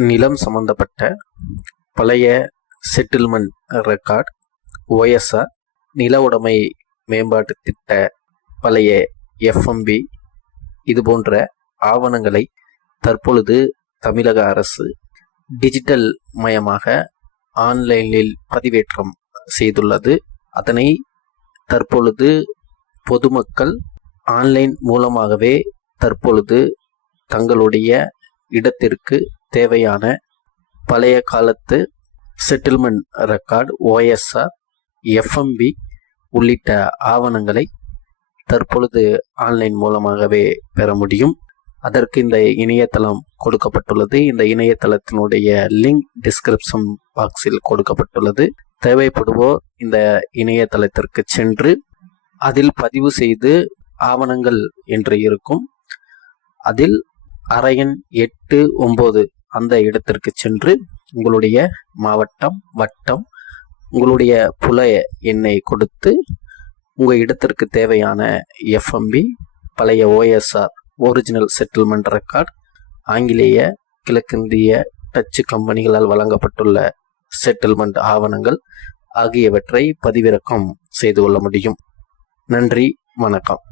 நிலம் சம்பந்தப்பட்ட பழைய செட்டில்மெண்ட் ரெக்கார்ட் ஓஎஸ்ஆர் நில உடைமை மேம்பாட்டு திட்ட பழைய எஃப்எம்பி இது போன்ற ஆவணங்களை தற்பொழுது தமிழக அரசு டிஜிட்டல் மயமாக ஆன்லைனில் பதிவேற்றம் செய்துள்ளது. அதனை தற்பொழுது பொதுமக்கள் ஆன்லைன் மூலமாகவே தற்பொழுது தங்களுடைய இடத்திற்கு தேவையான பழைய காலத்து செட்டில்மெண்ட் ரெக்கார்ட் ஓஎஸ்ஆர் எஃப்எம்பி உள்ளிட்ட ஆவணங்களை தற்பொழுது ஆன்லைன் மூலமாகவே பெற முடியும். அதற்கு இந்த இணையதளம் கொடுக்கப்பட்டுள்ளது. இந்த இணையதளத்தினுடைய லிங்க் டிஸ்கிரிப்ஷன் பாக்ஸில் கொடுக்கப்பட்டுள்ளது. தேவைப்படுவோர் இந்த இணையதளத்திற்கு சென்று அதில் பதிவு செய்து ஆவணங்கள் என்று இருக்கும். அதில் அரையன் எட்டு ஒம்பது அந்த இடத்திற்கு சென்று உங்களுடைய மாவட்டம் வட்டம் உங்களுடைய புல எண்ணை கொடுத்து உங்கள் இடத்திற்கு தேவையான எஃப்எம்பி பழைய ஓஎஸ்ஆர் ஒரிஜினல் செட்டில்மெண்ட் ரெக்கார்ட் ஆங்கிலேய கிழக்கிந்திய டச்சு கம்பெனிகளால் வழங்கப்பட்டுள்ள செட்டில்மெண்ட் ஆவணங்கள் ஆகியவற்றை பதிவிறக்கம் செய்து கொள்ள முடியும். நன்றி வணக்கம்.